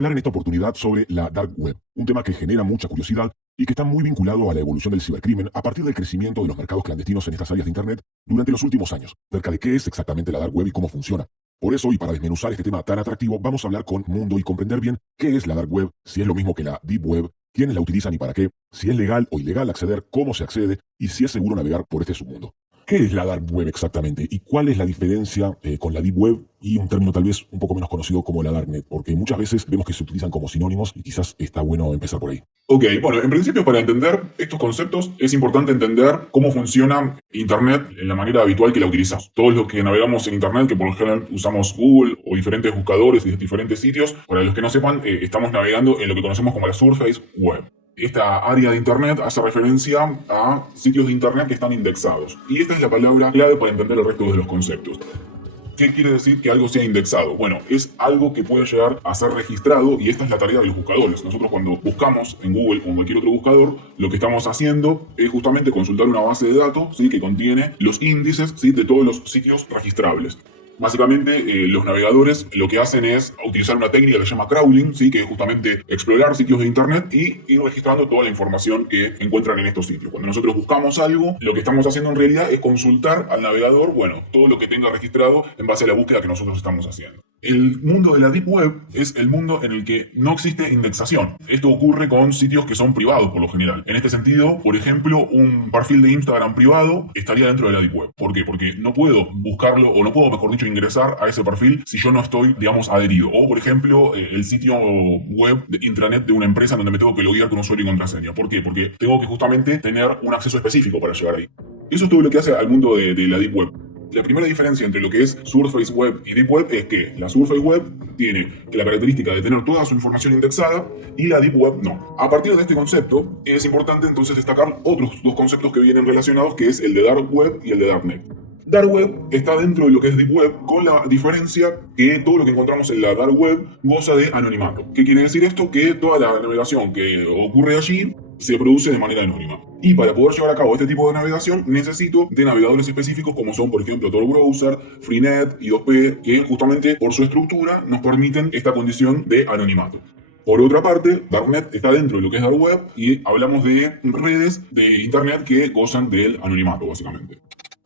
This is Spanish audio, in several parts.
Hablar en esta oportunidad sobre la Dark Web, un tema que genera mucha curiosidad y que está muy vinculado a la evolución del cibercrimen a partir del crecimiento de los mercados clandestinos en estas áreas de Internet durante los últimos años, acerca de qué es exactamente la Dark Web y cómo funciona. Por eso, y para desmenuzar este tema tan atractivo, vamos a hablar con Mundo y comprender bien qué es la Dark Web, si es lo mismo que la Deep Web, quiénes la utilizan y para qué, si es legal o ilegal acceder, cómo se accede y si es seguro navegar por este submundo. ¿Qué es la Dark Web exactamente? ¿Y cuál es la diferencia con la Deep Web y un término tal vez un poco menos conocido como la Darknet? Porque muchas veces vemos que se utilizan como sinónimos y quizás está bueno empezar por ahí. Ok, bueno, en principio para entender estos conceptos es importante entender cómo funciona Internet en la manera habitual que la utilizamos. Todos los que navegamos en Internet, que por lo general usamos Google o diferentes buscadores y diferentes sitios, para los que no sepan, estamos navegando en lo que conocemos como la Surface Web. Esta área de Internet hace referencia a sitios de Internet que están indexados. Y esta es la palabra clave para entender el resto de los conceptos. ¿Qué quiere decir que algo sea indexado? Bueno, es algo que puede llegar a ser registrado y esta es la tarea de los buscadores. Nosotros cuando buscamos en Google o en cualquier otro buscador, lo que estamos haciendo es justamente consultar una base de datos, ¿sí?, que contiene los índices, ¿sí?, de todos los sitios registrables. Básicamente, los navegadores lo que hacen es utilizar una técnica que se llama crawling, ¿sí?, que es justamente explorar sitios de Internet y ir registrando toda la información que encuentran en estos sitios. Cuando nosotros buscamos algo, lo que estamos haciendo en realidad es consultar al navegador, bueno, todo lo que tenga registrado en base a la búsqueda que nosotros estamos haciendo. El mundo de la Deep Web es el mundo en el que no existe indexación. Esto ocurre con sitios que son privados por lo general. En este sentido, por ejemplo, un perfil de Instagram privado estaría dentro de la Deep Web. ¿Por qué? Porque no puedo buscarlo, o no puedo, mejor dicho, ingresar a ese perfil si yo no estoy, digamos, adherido. O, por ejemplo, el sitio web de intranet de una empresa donde me tengo que loguear con usuario y contraseña. ¿Por qué? Porque tengo que justamente tener un acceso específico para llegar ahí. Eso es todo lo que hace al mundo de la Deep Web. La primera diferencia entre lo que es Surface Web y Deep Web es que la Surface Web tiene la característica de tener toda su información indexada y la Deep Web no. A partir de este concepto, es importante entonces destacar otros dos conceptos que vienen relacionados, que es el de Dark Web y el de Darknet. Dark Web está dentro de lo que es Deep Web, con la diferencia que todo lo que encontramos en la Dark Web goza de anonimato. ¿Qué quiere decir esto? Que toda la navegación que ocurre allí se produce de manera anónima. Y para poder llevar a cabo este tipo de navegación necesito de navegadores específicos como son, por ejemplo, Tor Browser, Freenet y 2P, que justamente por su estructura nos permiten esta condición de anonimato. Por otra parte, Darknet está dentro de lo que es Dark Web y hablamos de redes de Internet que gozan del anonimato, básicamente.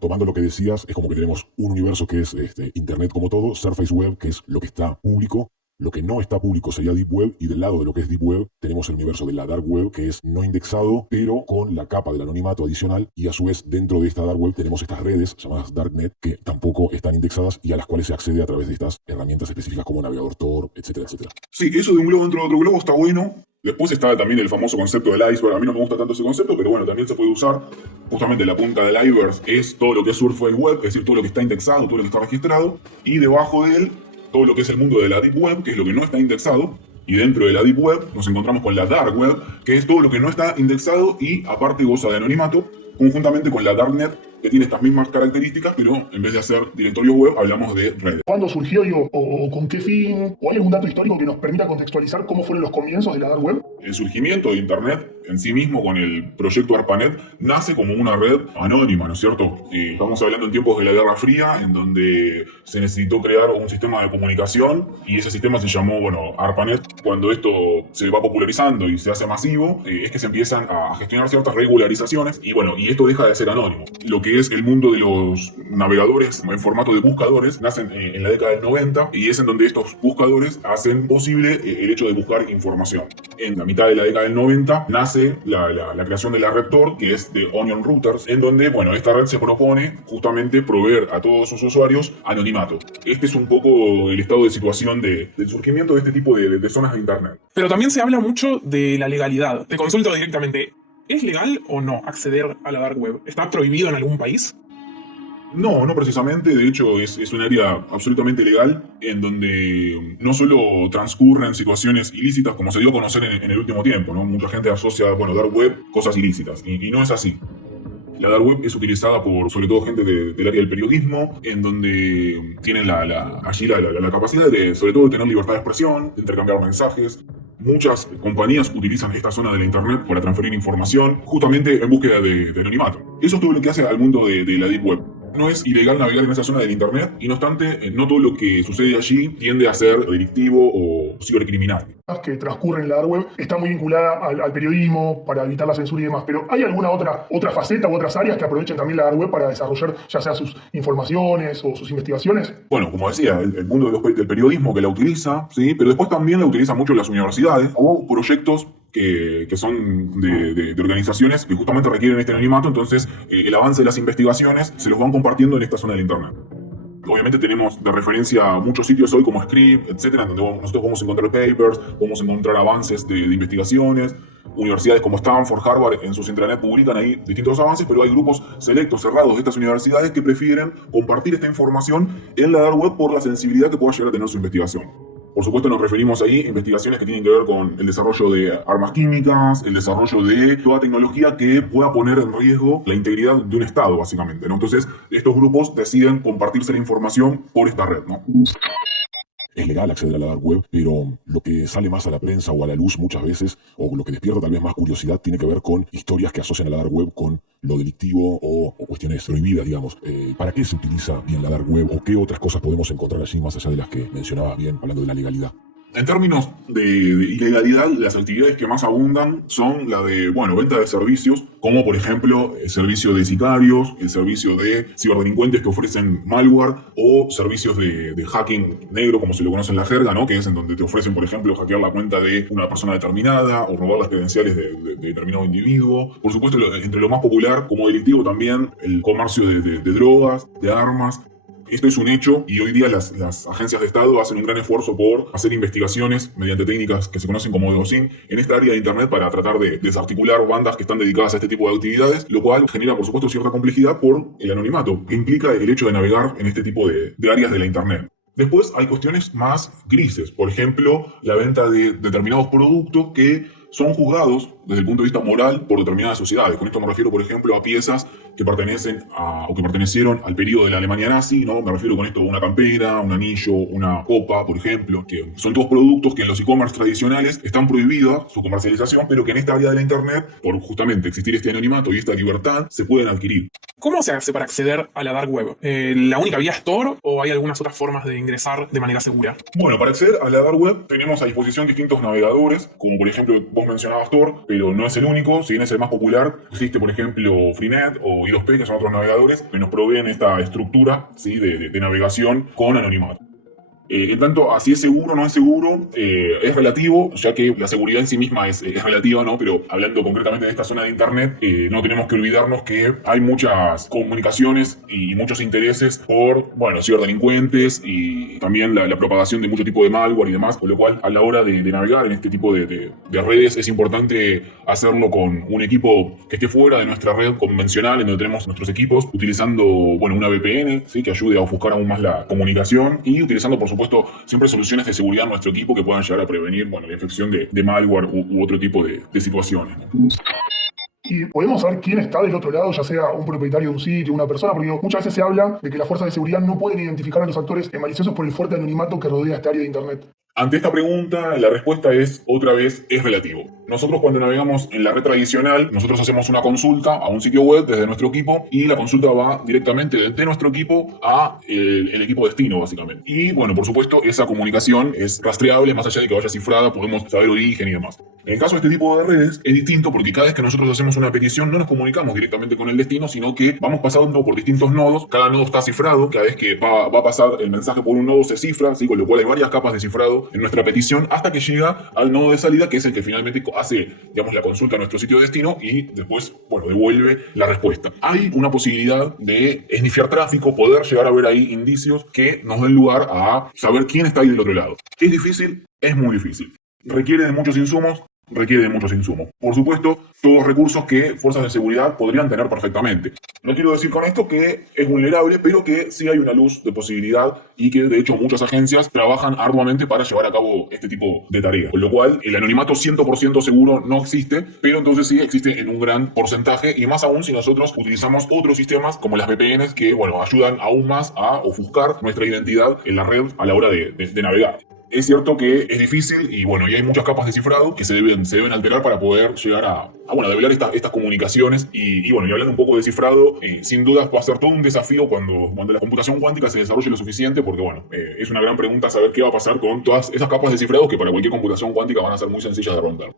Tomando lo que decías, es como que tenemos un universo que es Internet como todo, Surface Web, que es lo que está público, lo que no está público sería Deep Web, y del lado de lo que es Deep Web tenemos el universo de la Dark Web, que es no indexado, pero con la capa del anonimato adicional, y a su vez dentro de esta Dark Web tenemos estas redes llamadas Darknet, que tampoco están indexadas y a las cuales se accede a través de estas herramientas específicas como navegador Tor, etcétera, etcétera. Sí, eso de un globo dentro de otro globo está bueno. Después está también el famoso concepto del iceberg. A mí no me gusta tanto ese concepto, pero bueno, también se puede usar. Justamente la punta del iceberg es todo lo que es Surface Web, es decir, todo lo que está indexado, todo lo que está registrado, y debajo de él todo lo que es el mundo de la Deep Web, que es lo que no está indexado, y dentro de la Deep Web nos encontramos con la Dark Web, que es todo lo que no está indexado y aparte goza de anonimato, conjuntamente con la Darknet, que tiene estas mismas características, pero en vez de hacer directorio web, hablamos de redes. ¿Cuándo surgió o con qué fin? ¿O hay algún dato histórico que nos permita contextualizar cómo fueron los comienzos de la Dark Web? El surgimiento de Internet en sí mismo con el proyecto ARPANET nace como una red anónima, ¿no es cierto? Estamos hablando en tiempos de la Guerra Fría, en donde se necesitó crear un sistema de comunicación y ese sistema se llamó, bueno, ARPANET. Cuando esto se va popularizando y se hace masivo, es que se empiezan a gestionar ciertas regularizaciones y bueno, y esto deja de ser anónimo. Lo que es el mundo de los navegadores en formato de buscadores nacen en la década del 90 y es en donde estos buscadores hacen posible el hecho de buscar información. En la mitad de la década del 90 nace la creación de la red Tor, que es de Onion Routers, en donde, bueno, esta red se propone justamente proveer a todos sus usuarios anonimato. Este es un poco el estado de situación del surgimiento de este tipo de zonas de Internet. Pero también se habla mucho de la legalidad. Te consulto directamente. ¿Es legal o no acceder a la Dark Web? ¿Está prohibido en algún país? No, no precisamente, de hecho es un área absolutamente legal en donde no solo transcurren situaciones ilícitas como se dio a conocer en el último tiempo, ¿no? Mucha gente asocia, bueno, Dark Web, cosas ilícitas, y no es así. La Dark Web es utilizada por, sobre todo, gente del área del periodismo, en donde tienen allí la capacidad de, sobre todo, de tener libertad de expresión, de intercambiar mensajes. Muchas compañías utilizan esta zona de la Internet para transferir información, justamente en búsqueda de anonimato. Eso es todo lo que hace al mundo de la Deep Web. No es ilegal navegar en esa zona del Internet y no obstante, no todo lo que sucede allí tiende a ser delictivo o cibercriminal. Que transcurren en la dark web está muy vinculada al periodismo para evitar la censura y demás, pero ¿hay alguna otra faceta u otras áreas que aprovechen también la dark web para desarrollar ya sea sus informaciones o sus investigaciones? Bueno, como decía, el mundo del periodismo que la utiliza, ¿sí? Pero después también la utilizan mucho las universidades o proyectos que son de organizaciones que justamente requieren este anonimato, entonces el avance de las investigaciones se los van compartiendo en esta zona del Internet. Obviamente tenemos de referencia muchos sitios hoy como Script, etcétera, donde nosotros podemos encontrar papers, podemos encontrar avances de investigaciones. Universidades como Stanford, Harvard, en sus intranet publican ahí distintos avances, pero hay grupos selectos, cerrados de estas universidades que prefieren compartir esta información en la dark web por la sensibilidad que pueda llegar a tener su investigación. Por supuesto nos referimos ahí a investigaciones que tienen que ver con el desarrollo de armas químicas, el desarrollo de toda tecnología que pueda poner en riesgo la integridad de un Estado, básicamente, ¿no? Entonces, estos grupos deciden compartirse la información por esta red, ¿no? Es legal acceder a la dark web, pero lo que sale más a la prensa o a la luz muchas veces, o lo que despierta tal vez más curiosidad, tiene que ver con historias que asocian a la dark web con lo delictivo o cuestiones prohibidas, digamos. ¿Para qué se utiliza bien la dark web o qué otras cosas podemos encontrar allí más allá de las que mencionaba bien, hablando de la legalidad? En términos de ilegalidad, las actividades que más abundan son la de, venta de servicios, como por ejemplo el servicio de sicarios, el servicio de ciberdelincuentes que ofrecen malware o servicios de hacking negro, como se lo conoce en la jerga, ¿no? Que es en donde te ofrecen, por ejemplo, hackear la cuenta de una persona determinada o robar las credenciales de determinado individuo. Por supuesto, entre lo más popular, como delictivo también, el comercio de drogas, de armas. Esto es un hecho y hoy día las agencias de Estado hacen un gran esfuerzo por hacer investigaciones mediante técnicas que se conocen como DOSINT en esta área de Internet para tratar de desarticular bandas que están dedicadas a este tipo de actividades, lo cual genera, por supuesto, cierta complejidad por el anonimato que implica el hecho de navegar en este tipo de áreas de la Internet. Después hay cuestiones más grises, por ejemplo, la venta de determinados productos que son juzgados desde el punto de vista moral por determinadas sociedades. Con esto me refiero, por ejemplo, a piezas que pertenecen o que pertenecieron al periodo de la Alemania nazi, ¿no? Me refiero con esto a una campera, un anillo, una copa, por ejemplo, que son todos productos que en los e-commerce tradicionales están prohibida su comercialización, pero que en esta área de la Internet, por justamente existir este anonimato y esta libertad, se pueden adquirir. ¿Cómo se hace para acceder a la dark web? ¿La única vía es Tor o hay algunas otras formas de ingresar de manera segura? Bueno, para acceder a la dark web tenemos a disposición distintos navegadores, como por ejemplo vos mencionabas Tor, pero no es el único, si bien es el más popular, existe por ejemplo Freenet o I2P, que son otros navegadores que nos proveen esta estructura, ¿sí? de navegación con anonimato. En tanto, así es seguro o no es seguro, es relativo, ya que la seguridad en sí misma es relativa, ¿no? Pero hablando concretamente de esta zona de Internet, no tenemos que olvidarnos que hay muchas comunicaciones y muchos intereses por, ciberdelincuentes y también la propagación de mucho tipo de malware y demás, con lo cual a la hora de navegar en este tipo de redes es importante hacerlo con un equipo que esté fuera de nuestra red convencional, en donde tenemos nuestros equipos, utilizando, una VPN, ¿sí? Que ayude a ofuscar aún más la comunicación y utilizando, por supuesto, siempre soluciones de seguridad en nuestro equipo que puedan llegar a prevenir la infección de malware u otro tipo de situaciones. Y podemos saber quién está del otro lado, ya sea un propietario de un sitio, una persona, porque muchas veces se habla de que las fuerzas de seguridad no pueden identificar a los actores maliciosos por el fuerte anonimato que rodea esta área de Internet. Ante esta pregunta, la respuesta es, otra vez, es relativo. Nosotros cuando navegamos en la red tradicional, nosotros hacemos una consulta a un sitio web desde nuestro equipo y la consulta va directamente de nuestro equipo a el equipo destino, básicamente. Y, por supuesto, esa comunicación es rastreable, más allá de que vaya cifrada, podemos saber origen y demás. En el caso de este tipo de redes, es distinto porque cada vez que nosotros hacemos una petición, no nos comunicamos directamente con el destino, sino que vamos pasando por distintos nodos. Cada nodo está cifrado, cada vez que va a pasar el mensaje por un nodo se cifra, ¿sí? Con lo cual hay varias capas de cifrado en nuestra petición hasta que llega al nodo de salida, que es el que finalmente hace, la consulta a nuestro sitio de destino y después, devuelve la respuesta. Hay una posibilidad de esnifiar tráfico, poder llegar a ver ahí indicios que nos den lugar a saber quién está ahí del otro lado. ¿Es difícil? Es muy difícil. Requiere de muchos insumos. Por supuesto, todos recursos que fuerzas de seguridad podrían tener perfectamente. No quiero decir con esto que es vulnerable, pero que sí hay una luz de posibilidad y que de hecho muchas agencias trabajan arduamente para llevar a cabo este tipo de tareas. Con lo cual, el anonimato 100% seguro no existe, pero entonces sí existe en un gran porcentaje y más aún si nosotros utilizamos otros sistemas como las VPNs que, ayudan aún más a ofuscar nuestra identidad en la red a la hora de navegar. Es cierto que es difícil y bueno, y hay muchas capas de cifrado que se deben alterar para poder llegar bueno, a develar estas comunicaciones. Y bueno, y hablando un poco de cifrado, sin duda va a ser todo un desafío cuando la computación cuántica se desarrolle lo suficiente, porque bueno, es una gran pregunta saber qué va a pasar con todas esas capas de cifrado que para cualquier computación cuántica van a ser muy sencillas de romper.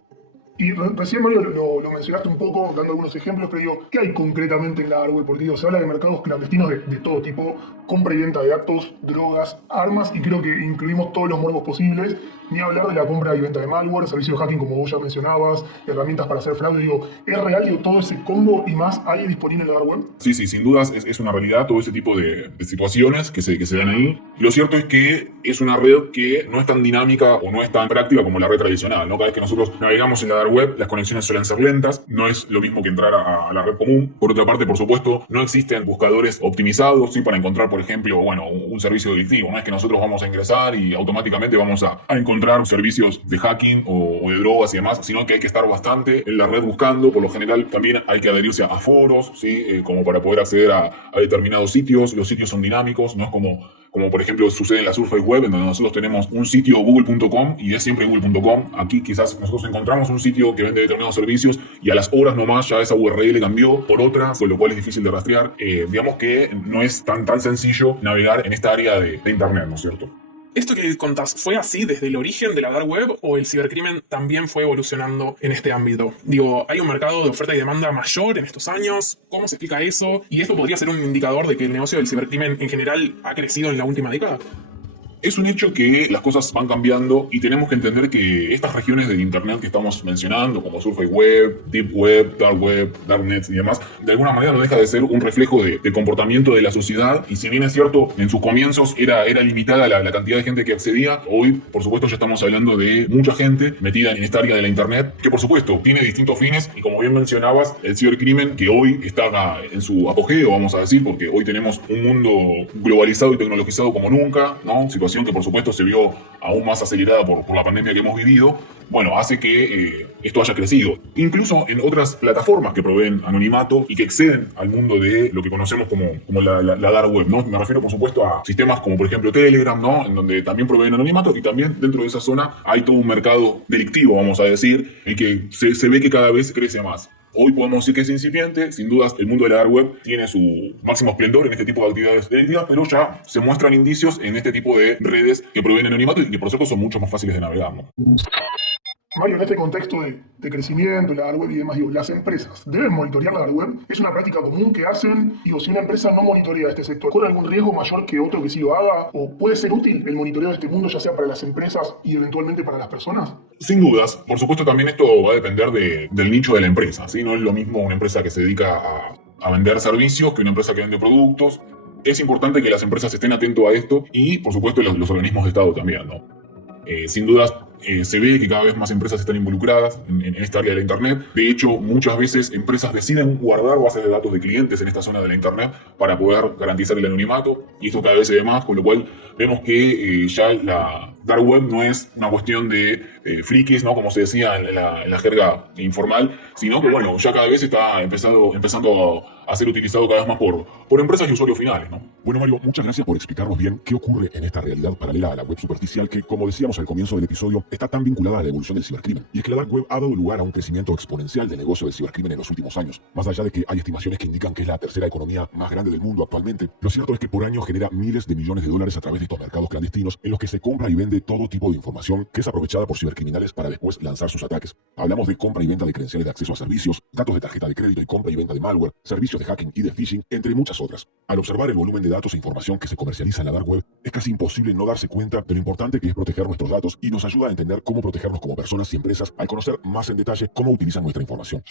Y recién, Mario, lo mencionaste un poco, dando algunos ejemplos, pero digo, ¿qué hay concretamente en la dark web? Porque digo, se habla de mercados clandestinos de todo tipo, compra y venta de actos, drogas, armas, y creo que incluimos todos los morbos posibles, ni hablar de la compra y venta de malware, servicios de hacking, como vos ya mencionabas, herramientas para hacer fraude. Digo, ¿es real, digo, todo ese combo y más hay disponible en la dark web? Sí, sí, sin dudas es una realidad todo ese tipo de situaciones que se dan ahí. Lo cierto es que es una red que no es tan dinámica o no es tan práctica como la red tradicional, ¿no? Cada vez que nosotros navegamos en la dark web, las conexiones suelen ser lentas, no es lo mismo que entrar a la red común. Por otra parte, por supuesto, no existen buscadores optimizados, ¿sí? Para encontrar, por ejemplo, bueno, un servicio delictivo. No es que nosotros vamos a ingresar y automáticamente vamos a encontrar servicios de hacking o de drogas y demás, sino que hay que estar bastante en la red buscando. Por lo general, también hay que adherirse a foros, ¿sí? Como para poder acceder a determinados sitios. Los sitios son dinámicos, no es como por ejemplo sucede en la Surface Web, en donde nosotros tenemos un sitio google.com y es siempre google.com. Aquí quizás nosotros encontramos un sitio que vende determinados servicios y a las horas nomás ya esa URL cambió por otra, con lo cual es difícil de rastrear. Digamos que no es tan sencillo navegar en esta área de Internet, ¿no es cierto? ¿Esto que contás fue así desde el origen de la dark web o el cibercrimen también fue evolucionando en este ámbito? Digo, ¿hay un mercado de oferta y demanda mayor en estos años? ¿Cómo se explica eso? ¿Y esto podría ser un indicador de que el negocio del cibercrimen en general ha crecido en la última década? Es un hecho que las cosas van cambiando y tenemos que entender que estas regiones de Internet que estamos mencionando, como Surface Web, Deep Web, Darknet y demás, de alguna manera no deja de ser un reflejo de comportamiento de la sociedad. Y si bien es cierto, en sus comienzos era limitada la cantidad de gente que accedía, hoy, por supuesto, ya estamos hablando de mucha gente metida en esta área de la Internet, que por supuesto tiene distintos fines. Y como bien mencionabas, el cibercrimen, que hoy está en su apogeo, vamos a decir, porque hoy tenemos un mundo globalizado y tecnologizado como nunca, ¿no? Situación que por supuesto se vio aún más acelerada por la pandemia que hemos vivido, bueno, hace que esto haya crecido. Incluso en otras plataformas que proveen anonimato y que exceden al mundo de lo que conocemos como la dark web, ¿no? Me refiero por supuesto a sistemas como por ejemplo Telegram, ¿no? En donde también proveen anonimato y también dentro de esa zona hay todo un mercado delictivo, vamos a decir, y que se ve que cada vez crece más. Hoy podemos decir que es incipiente, sin dudas el mundo de la dark web tiene su máximo esplendor en este tipo de actividades delictivas, pero ya se muestran indicios en este tipo de redes que proveen anonimato y que por cierto son mucho más fáciles de navegar, ¿no? Mario, en este contexto de crecimiento, la dark web y demás, digo, las empresas deben monitorear la dark web. Es una práctica común que hacen. Digo, si una empresa no monitorea este sector, ¿corre algún riesgo mayor que otro que sí lo haga? ¿O puede ser útil el monitoreo de este mundo, ya sea para las empresas y eventualmente para las personas? Sin dudas, por supuesto también esto va a depender del nicho de la empresa, ¿sí? No es lo mismo una empresa que se dedica a vender servicios que una empresa que vende productos. Es importante que las empresas estén atentos a esto y por supuesto los organismos de Estado también, ¿no? Sin dudas, se ve que cada vez más empresas están involucradas en esta área de la Internet. De hecho, muchas veces empresas deciden guardar bases de datos de clientes en esta zona de la Internet para poder garantizar el anonimato. Y esto cada vez se ve más, con lo cual vemos que ya la dark web no es una cuestión de frikis, ¿no? Como se decía en la jerga informal, sino que bueno, ya cada vez está empezando a ser utilizado cada vez más por empresas y usuarios finales, ¿no? Bueno, Mario, muchas gracias por explicarnos bien qué ocurre en esta realidad paralela a la web superficial que, como decíamos al comienzo del episodio, está tan vinculada a la evolución del cibercrimen. Y es que la dark web ha dado lugar a un crecimiento exponencial del negocio del cibercrimen en los últimos años. Más allá de que hay estimaciones que indican que es la tercera economía más grande del mundo actualmente, lo cierto es que por año genera miles de millones de dólares a través de estos mercados clandestinos en los que se compra y vende todo tipo de información que es aprovechada por cibercriminales para después lanzar sus ataques. Hablamos de compra y venta de credenciales de acceso a servicios, datos de tarjeta de crédito y compra y venta de malware, servicios de hacking y de phishing, entre muchas otras. Al observar el volumen de datos e información que se comercializa en la dark web, es casi imposible no darse cuenta de lo importante que es proteger nuestros datos y nos ayuda a entender cómo protegernos como personas y empresas al conocer más en detalle cómo utilizan nuestra información.